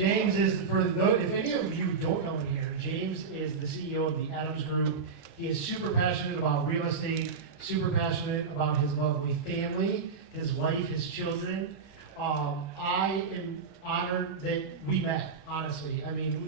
James is, if any of you don't know him here, James is the CEO of the Adams Group. He is super passionate about real estate, super passionate about his lovely family, his wife, his children. I am honored that we met, honestly. I mean,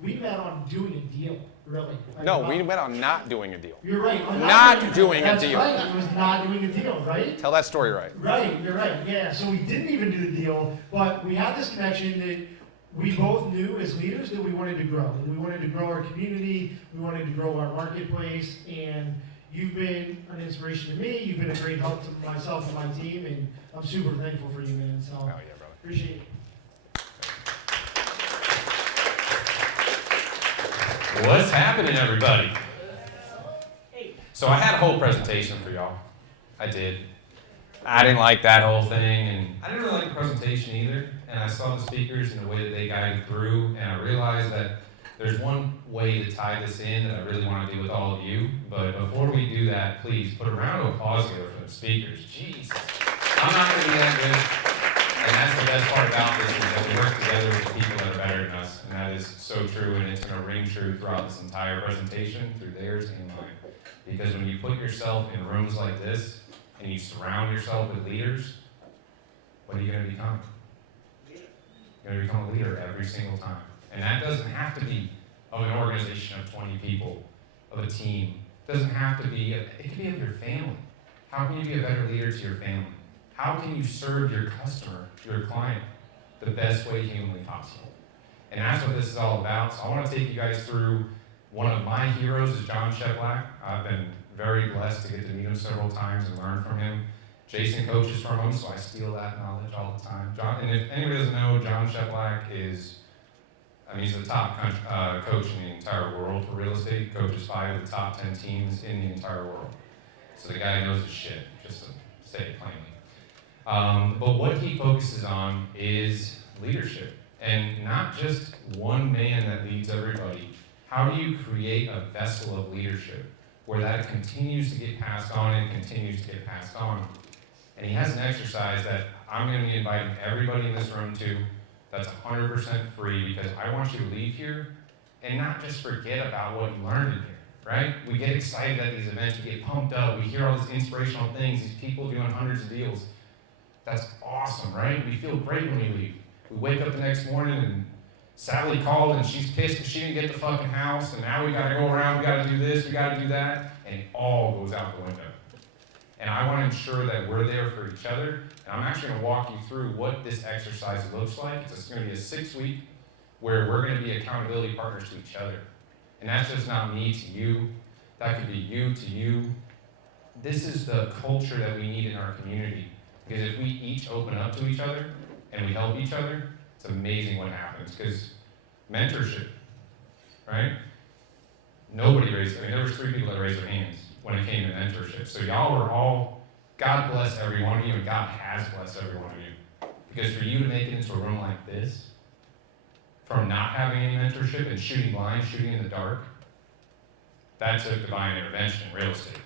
we met on doing a deal, really. No, we met on not doing a deal. You're right. Not doing a deal. That's right. It was not doing a deal, right? Tell that story right. Right, you're right. Yeah, so we didn't even do the deal, but we had this connection that we both knew as leaders that we wanted to grow. And we wanted to grow our community, we wanted to grow our marketplace, and you've been an inspiration to me. You've been a great help to myself and my team, and I'm super thankful for you, man. So, oh, yeah, brother. Appreciate it. What's happening, everybody? So I had a whole presentation for y'all. I did. I didn't like that whole thing, and I didn't really like the presentation either. And I saw the speakers and the way that they guided through, and I realized that there's one way to tie this in that I really want to do with all of you. But before we do that, please put a round of applause together for the speakers. Jeez. I'm not going to be that good. And that's the best part about this, is that we work together with the people that are better than us. And that is so true, and it's going to ring true throughout this entire presentation, through theirs and mine. Because when you put yourself in rooms like this, and you surround yourself with leaders, what are you going to become? You're going to become a leader every single time. And that doesn't have to be of an organization of 20 people, of a team. It doesn't have to be, it could be of your family. How can you be a better leader to your family? How can you serve your customer, your client, the best way humanly possible? And that's what this is all about. So I want to take you guys through one of my heroes, is John Sheplack. I've been very blessed to get to meet him several times and learn from him. Jason coaches from him, so I steal that knowledge all the time. And if anybody doesn't know, John Sheplack is, he's the top coach in the entire world for real estate. He coaches 5 of the top 10 teams in the entire world. So the guy knows his shit, just to say it plainly. But what he focuses on is leadership, and not just one man that leads everybody. How do you create a vessel of leadership where that continues to get passed on and continues to get passed on? And he has an exercise that I'm going to be inviting everybody in this room to, that's 100% free, because I want you to leave here and not just forget about what you learned in here, right? We get excited at these events, we get pumped up, we hear all these inspirational things, these people doing hundreds of deals. That's awesome, right? We feel great when we leave. We wake up the next morning and Sally called and she's pissed because she didn't get the fucking house, and now we gotta go around, we gotta do this, we gotta do that, and it all goes out the window. And I want to ensure that we're there for each other, and I'm actually gonna walk you through what this exercise looks like. It's gonna be a 6-week where we're gonna be accountability partners to each other. And that's just not me to you, that could be you to you. This is the culture that we need in our community. Because if we each open up to each other and we help each other, it's amazing what happens. Because mentorship, right? Nobody raised, there was 3 people that raised their hands when it came to mentorship. So y'all are all, God bless every one of you, and God has blessed every one of you. Because for you to make it into a room like this, from not having any mentorship and shooting blind, shooting in the dark, that's a divine intervention in real estate.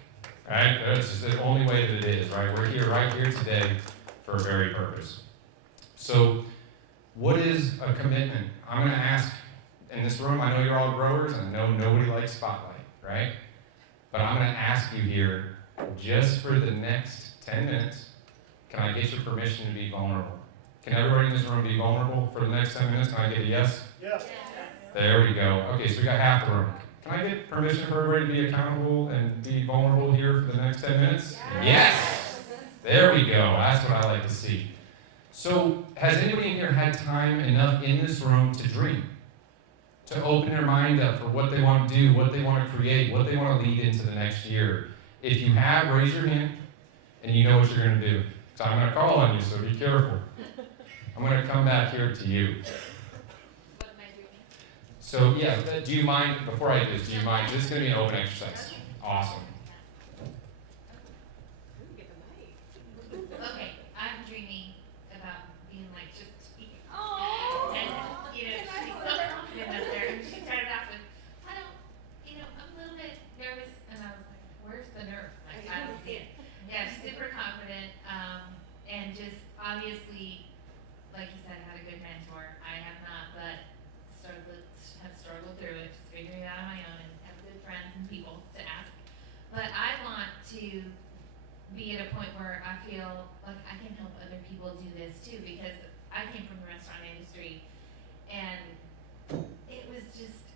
Right? That's just the only way that it is, right? We're here right here today for a very purpose. So, what is a commitment? I'm going to ask, in this room, I know you're all growers, and I know nobody likes spotlight, right? But I'm going to ask you here, just for the next 10 minutes, can I get your permission to be vulnerable? Can everybody in this room be vulnerable for the next 10 minutes? Can I get a yes? Yes. There we go. Okay, so we got half the room. Can I get permission for everybody to be accountable and be vulnerable here for the next 10 minutes? Yes! There we go. That's what I like to see. So, has anybody in here had time enough in this room to dream? To open their mind up for what they want to do, what they want to create, what they want to lead into the next year? If you have, raise your hand, and you know what you're going to do. So I'm going to call on you, so be careful. I'm going to come back here to you. So yeah, do you mind, before I do this, do you mind, this is going to be an open exercise. Awesome. Okay, I'm dreaming about being like just speaking. And, she's so confident up there. And she started off with, I'm a little bit nervous. And I was like, where's the nerve? Like, I don't see it. Yeah, super confident. And just obviously, like you said, had a good mentor. I have not point where I feel like I can help other people do this too, because I came from the restaurant industry, and it was just,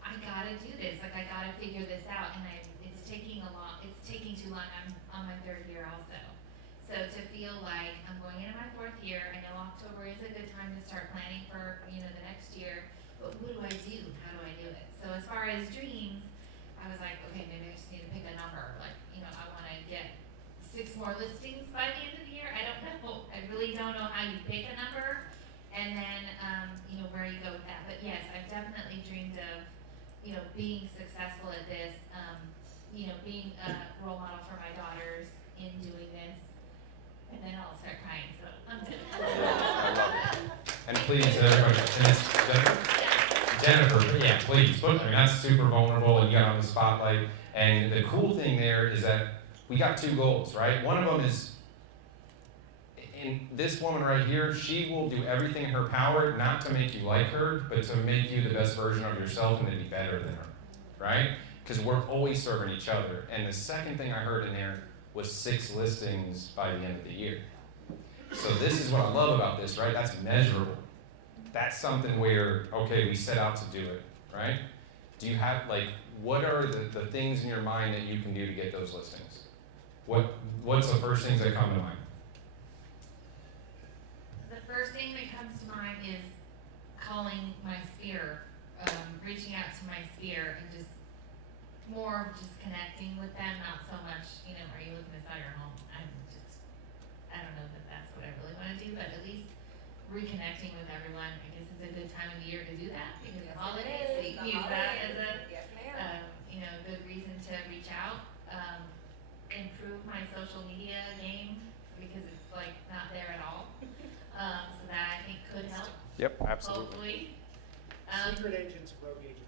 I gotta do this, like I gotta figure this out, and it's taking too long. I'm on my 3rd year also. So to feel like I'm going into my 4th year, I know October is a good time to start planning for, the next year, but what do I do? How do I do it? So as far as dreams, I was like, okay, maybe I just need to pick a number. Like, I want to get 6 more listings by the end of the year. I don't know. I really don't know how you pick a number, and then, where you go with that. But yes, I've definitely dreamed of, being successful at this, being a role model for my daughters in doing this. And then I'll start crying, so I'm good. I love it. And please, everybody, and it's Jennifer, yeah, please. I mean, that's super vulnerable, and you got on the spotlight. And the cool thing there is that we got 2 goals, right? One of them is, in this woman right here, she will do everything in her power, not to make you like her, but to make you the best version of yourself and to be better than her, right? Because we're always serving each other. And the second thing I heard in there was 6 listings by the end of the year. So this is what I love about this, right? That's measurable. That's something where, okay, we set out to do it, right? Do you have, what are the things in your mind that you can do to get those listings? What's the first things that come to mind? The first thing that comes to mind is calling my sphere, reaching out to my sphere, and just connecting with them, not so much, are you looking to sell your home? I don't know that that's what I really want to do, but at least reconnecting with everyone. I guess it's a good time of the year to do that, because the holidays, so you can use that as a, good reason to reach out. Improve my social media game, because it's not there at all. So that I think could help. Yep, absolutely. Hopefully. Secret agent's a rogue agent.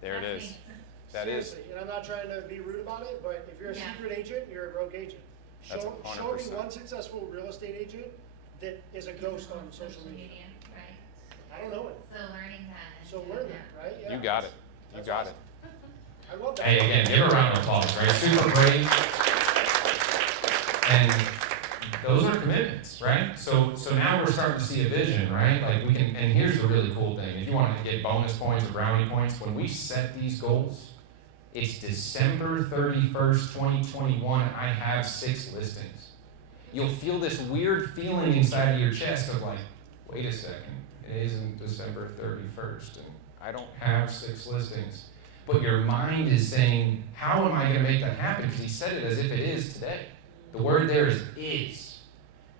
There it is. That's me. That is. Seriously, and I'm not trying to be rude about it, but if you're a Yeah. secret agent, you're a rogue agent. That's Show me 100%. one successful real estate agent that is a ghost on social media. Right. I don't know it. So learning that. and So doing learn that. that, right? Yeah. You got it. You That's got awesome. it. I love that. Hey, again, give her a round of applause, right? Super brave. And those are commitments, right? So now we're starting to see a vision, right? And here's the really cool thing. If you want to get bonus points or brownie points, when we set these goals, it's December 31st, 2021, and I have 6 listings. You'll feel this weird feeling inside of your chest of wait a second, it isn't December 31st, and I don't have 6 listings. But your mind is saying, how am I going to make that happen? Because he said it as if it is today. The word there is.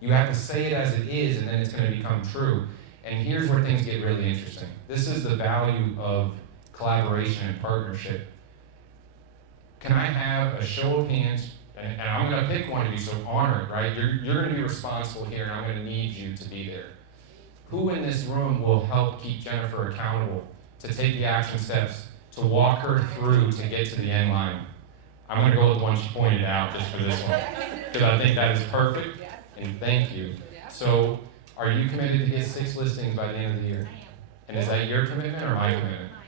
You have to say it as it is, and then it's going to become true. And here's where things get really interesting. This is the value of collaboration and partnership. Can I have a show of hands? And I'm going to pick one of you, so honor it, right? You're going to be responsible here, and I'm going to need you to be there. Who in this room will help keep Jennifer accountable to take the action steps, to walk her through to get to the end line? I'm going to go with the one she pointed out just for this one, because I think that is perfect, and thank you. So, are you committed to get 6 listings by the end of the year? I am. And is that your commitment or my commitment? Mine.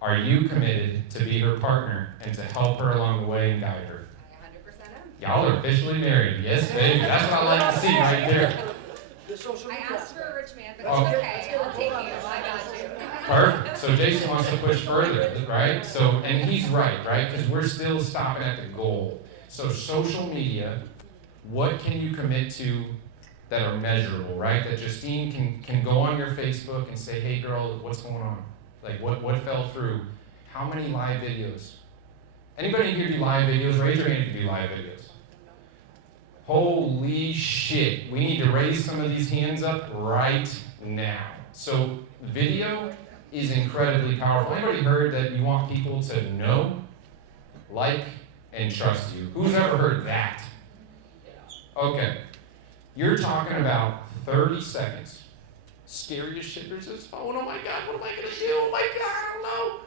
Are you committed to be her partner and to help her along the way and guide her? I 100% am. Y'all are officially married. Yes, baby. That's what I like to see right there. The social I media asked for a rich man, but Oh. it's okay. I'll take you. I got you. Perfect. So Jason wants to push further, right? So, and he's right? Because we're still stopping at the goal. So social media, what can you commit to that are measurable, right? That Justine can go on your Facebook and say, hey girl, what's going on? What fell through? How many live videos? Anybody here do live videos? Raise your hand if you do live videos. Holy shit. We need to raise some of these hands up right now. So video is incredibly powerful. Anybody heard that you want people to know, like, and trust you? Who's ever heard that? Okay. You're talking about 30 seconds. Scary as shit. There's this phone. Oh my God, what am I going to do? Oh my God, I don't know.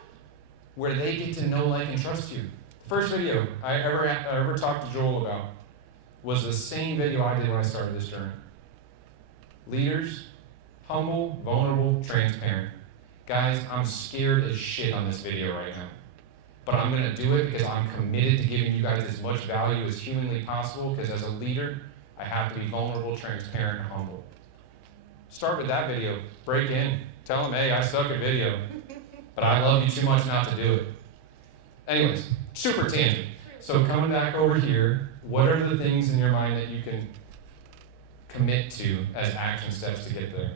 Where they get to know, like, and trust you. First video I ever talked to Joel about was the same video I did when I started this journey. Leaders, humble, vulnerable, transparent. Guys, I'm scared as shit on this video right now. but I'm gonna do it because I'm committed to giving you guys as much value as humanly possible, because as a leader, I have to be vulnerable, transparent, and humble. Start with that video, break in, tell them, hey, I suck at video, but I love you too much not to do it. Anyways, super tangent. So coming back over here, what are the things in your mind that you can commit to as action steps to get there?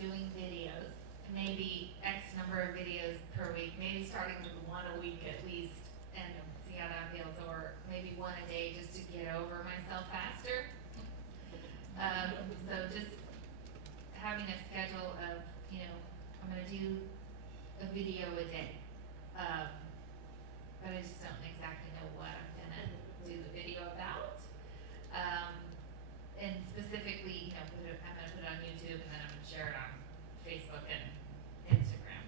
Doing videos, maybe X number of videos per week, maybe starting with one a week at least, and see how that feels, or maybe one a day just to get over myself faster. So just having a schedule of, I'm gonna do a video a day. But I just don't exactly know what I'm gonna do the video about. And specifically, I'm gonna put it on YouTube, and then I'm gonna share it on Facebook and Instagram.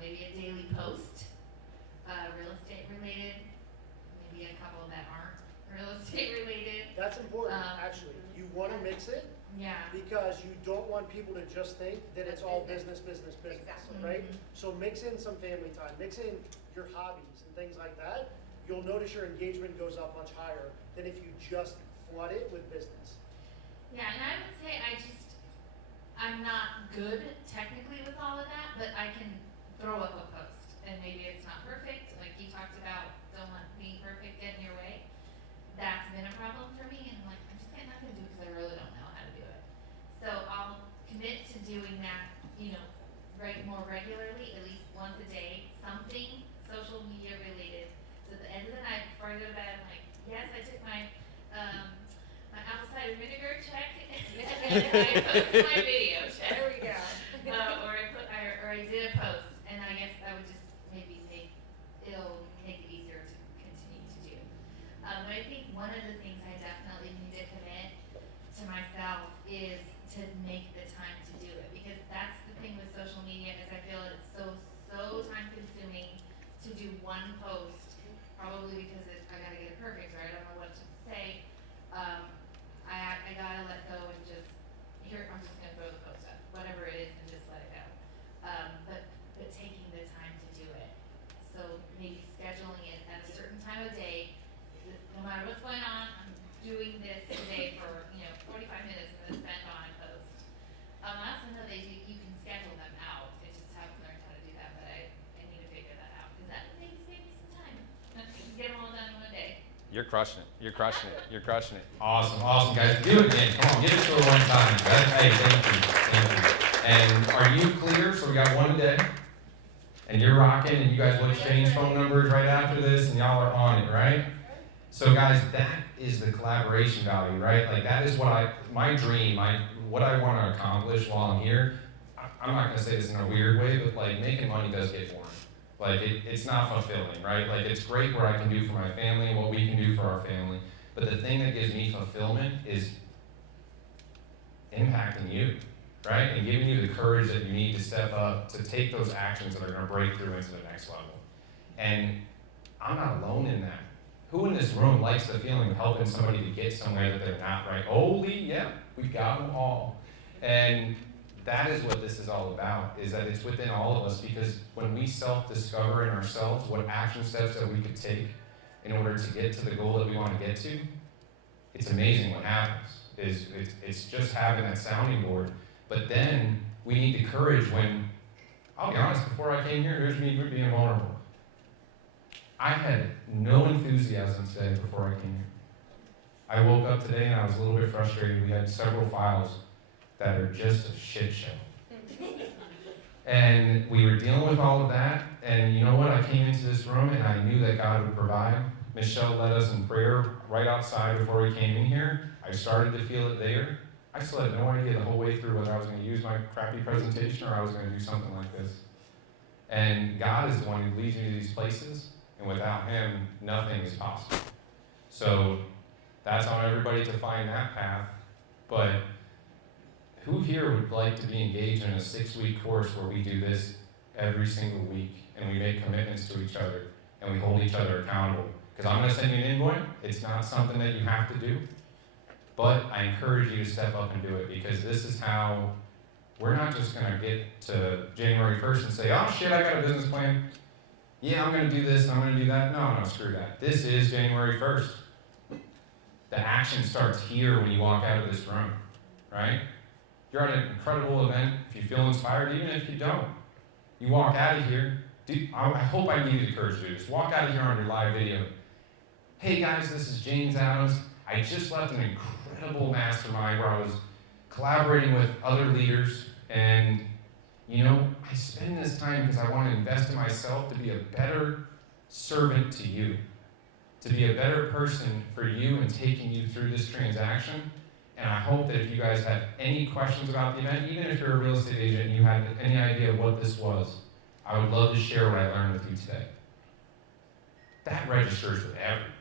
Maybe a daily post, real estate related, maybe a couple that aren't real estate related. That's important, actually. You wanna mix it, Yeah. because you don't want people to just think that it's all business, Exactly. right? Mhm. So mix in some family time, mix in your hobbies and things like that. You'll notice your engagement goes up much higher than if you just flood it with business. Yeah, and I would say I'm not good technically with all of that, but I can throw up a post. And maybe it's not perfect, like you talked about, don't let being perfect get in your way. That's been a problem for me, and I'm like, I'm just not gonna do it because I really don't know how to do it. So I'll commit to doing that, more regularly, at least once a day, something social media related. So at the end of the night, before I go to bed, I'm like, yes, I took my apple cider vinegar check, and I posted my video check. There we go. Or I did a post, and I guess that would just maybe it'll make it easier to continue to do. But I think one of the things I definitely need to commit to myself is to make the time to do it, because that's the thing with social media, is I feel it's so time consuming to do one post, probably because I gotta get it perfect, or I don't know what to say. I gotta let go and just, I'm just gonna throw the post up, whatever it is, and just let it go. But taking the time to do it. So maybe scheduling it at a certain time of day, no matter what's going on, I'm doing this today for, 45 minutes I'm gonna spend on a post. I also know you can schedule them out. I just haven't learned how to do that, but I need to figure that out, because that would maybe save me some time. I can get them all done in one day. You're crushing it. You're crushing it. You're crushing it. Awesome, guys. Do it again. Come on, give it to her one time. Hey, thank you. And are you clear? So we got one a day, and you're rocking, and you guys will exchange phone numbers right after this, and y'all are on it, right? So guys, that is the collaboration value, right? Like that is my dream, what I want to accomplish while I'm here. I'm not gonna say this in a weird way, but like making money does get boring. Like it's not fulfilling, right? Like it's great what I can do for my family and what we can do for our family. But the thing that gives me fulfillment is impacting you, right? And giving you the courage that you need to step up, to take those actions that are gonna break through into the next level. And I'm not alone in that. Who in this room likes the feeling of helping somebody to get somewhere that they're not, right? Holy, yeah, we got them all. And that is what this is all about, is that it's within all of us, because when we self-discover in ourselves what action steps that we could take in order to get to the goal that we want to get to, it's amazing what happens. It's just having that sounding board. But then we need the courage when, I'll be honest, before I came here, here's me being vulnerable. I had no enthusiasm today before I came here. I woke up today and I was a little bit frustrated. We had several files that are just a shit show. And we were dealing with all of that, and you know what? I came into this room and I knew that God would provide. Michelle led us in prayer right outside before we came in here. I started to feel it there. I still had no idea the whole way through whether I was going to use my crappy presentation or I was going to do something like this. And God is the one who leads me to these places, and without Him, nothing is possible. So that's on everybody to find that path. But who here would like to be engaged in a 6-week course where we do this every single week and we make commitments to each other and we hold each other accountable? Because I'm going to send you an invoice. It's not something that you have to do, but I encourage you to step up and do it, because this is how We're not just going to get to January 1st and say, oh shit, I got a business plan. Yeah, I'm going to do this and I'm going to do that. No, screw that. This is January 1st. The action starts here when you walk out of this room, right? You're at an incredible event. If you feel inspired, even if you don't, you walk out of here. I hope I give you the courage to do this. Walk out of here on your live video. Hey guys, this is James Adams. I just left an incredible mastermind where I was collaborating with other leaders, and I spend this time because I want to invest in myself to be a better servant to you, to be a better person for you and taking you through this transaction. And I hope that if you guys have any questions about the event, even if you're a real estate agent and you had any idea what this was, I would love to share what I learned with you today. That registers with everyone.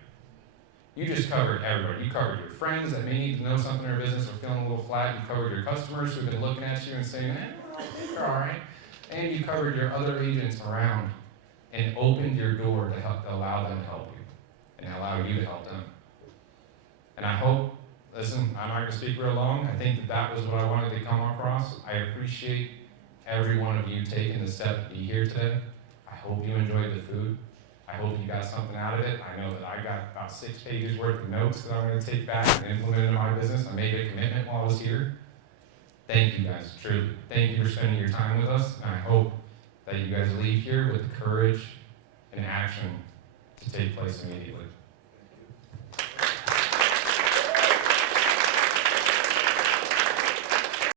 You just covered everybody. You covered your friends that may need to know something in their business or feeling a little flat. You covered your customers who've been looking at you and saying, I think you're all right. And you covered your other agents around and opened your door to allow them to help you and allow you to help them. And I hope, listen, I'm not going to speak real long. I think that was what I wanted to come across. I appreciate every one of you taking the step to be here today. I hope you enjoyed the food. I hope you got something out of it. I know that I got about 6 pages worth of notes that I'm going to take back and implement into my business. I made a commitment while I was here. Thank you guys, truly. Thank you for spending your time with us. And I hope that you guys leave here with the courage and action to take place immediately.